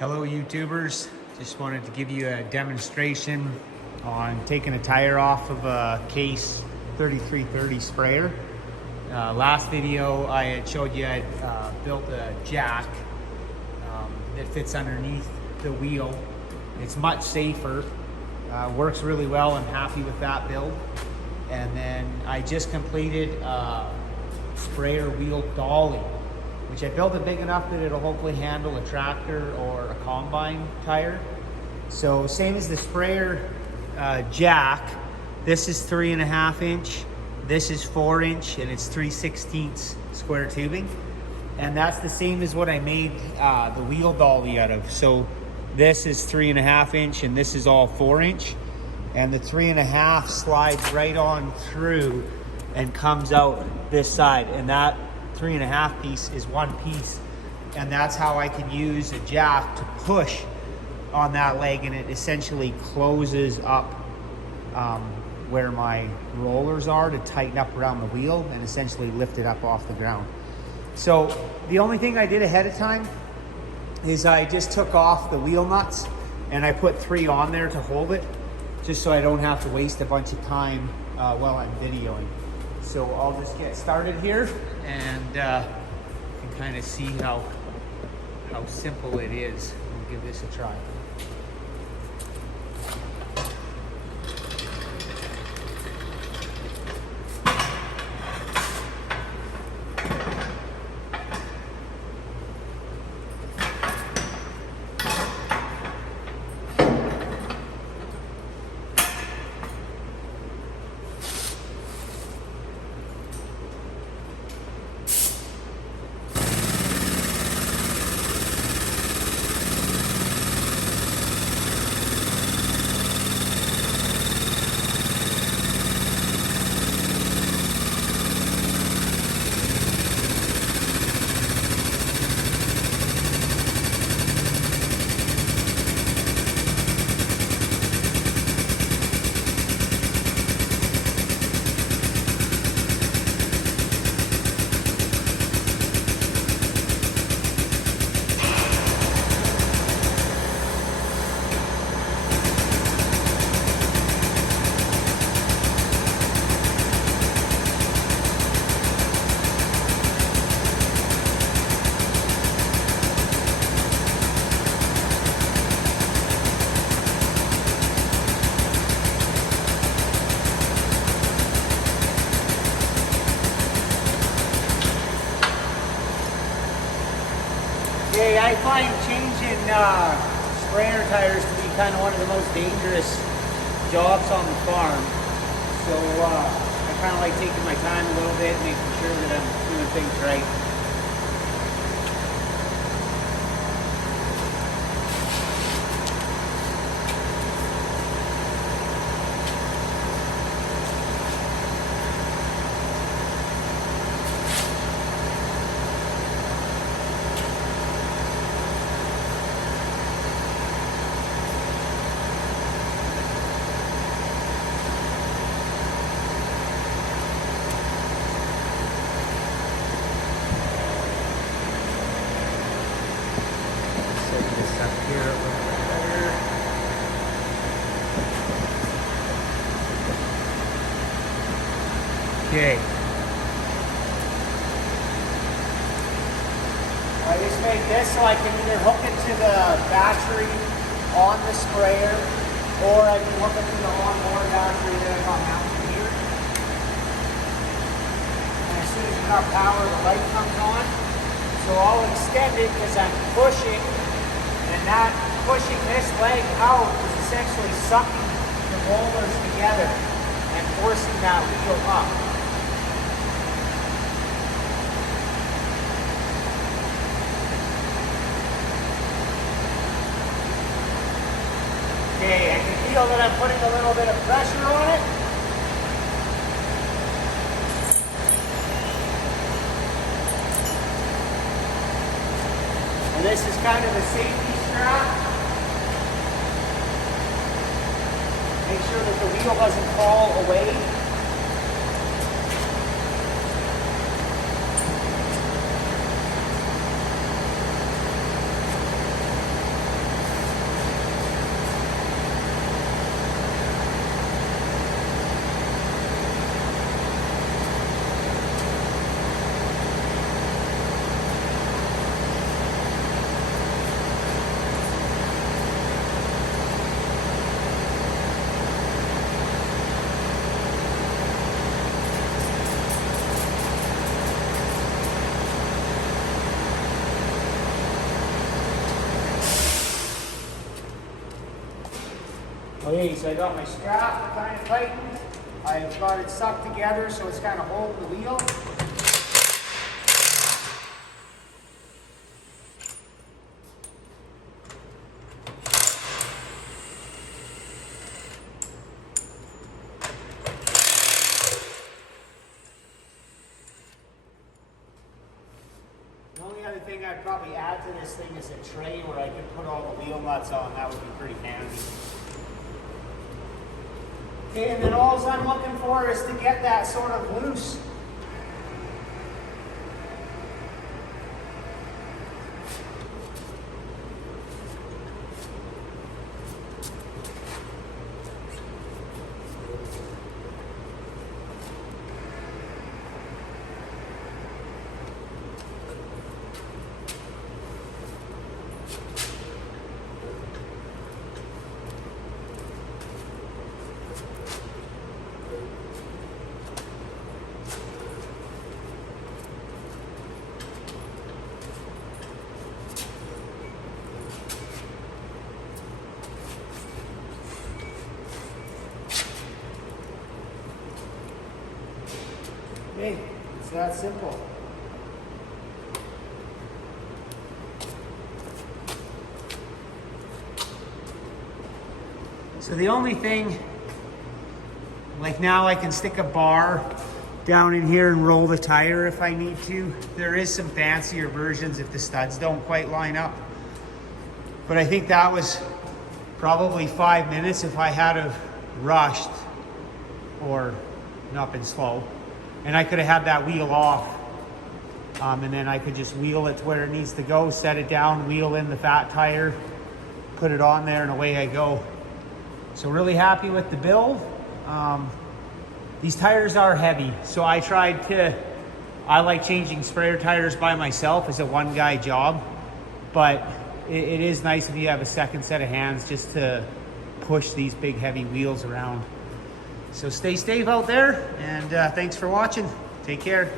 Hello YouTubers, just wanted to give you a demonstration on taking a tire off of a Case 3330 sprayer. Last video I had showed you I built a jack that fits underneath the wheel. It's much safer, works really well. I'm happy with that build. And then I just completed a sprayer wheel dolly, which I built it big enough that it'll hopefully handle a tractor or a combine tire. So same as the sprayer jack, this is 3.5 inch, this is 4 inch, and it's 3/16 square tubing. And that's the same as what I made the wheel dolly out of. So this is 3.5 inch and this is all 4 inch. And the 3.5 slides right on through and comes out this side. And that 3.5 piece is one piece, and that's how I can use a jack to push on that leg, and it essentially closes up where my rollers are to tighten up around the wheel and essentially lift it up off the ground. So the only thing I did ahead of time is I just took off the wheel nuts and I put 3 on there to hold it, just so I don't have to waste a bunch of time while I'm videoing. So I'll just get started here, and you can kind of see how simple it is. We'll give this a try. Okay, I find changing sprayer tires to be kind of one of the most dangerous jobs on the farm. So I kind of like taking my time a little bit, making sure that I'm doing things right. Up here a little bit better. Okay. I just made this so I can either hook it to the battery on the sprayer, or I can hook it to the onboard battery that I got mounted here. And as soon as you got power, the light comes on. So I'll extend it because I'm pushing. And that pushing this leg out is essentially sucking the rollers together and forcing that wheel up. Okay, I can feel that I'm putting a little bit of pressure on it. And this is kind of the safety strap. Make sure that the wheel doesn't fall away. Okay, so I got my strap kind of tightened. I've got it stuck together so it's kind of holding the wheel. The only other thing I'd probably add to this thing is a tray where I could put all the wheel nuts on. That would be pretty handy. Okay, and then all I'm looking for is to get that sort of loose. Okay, it's that simple. So the only thing, like now I can stick a bar down in here and roll the tire if I need to. There is some fancier versions if the studs don't quite line up. But I think that was probably 5 minutes if I had have rushed or not been slow. And I could have had that wheel off. And then I could just wheel it to where it needs to go, set it down, wheel in the fat tire, put it on there, and away I go. So really happy with the build. These tires are heavy, so I like changing sprayer tires by myself as a one-guy job, but it is nice if you have a second set of hands just to push these big heavy wheels around. So stay safe out there, and thanks for watching. Take care.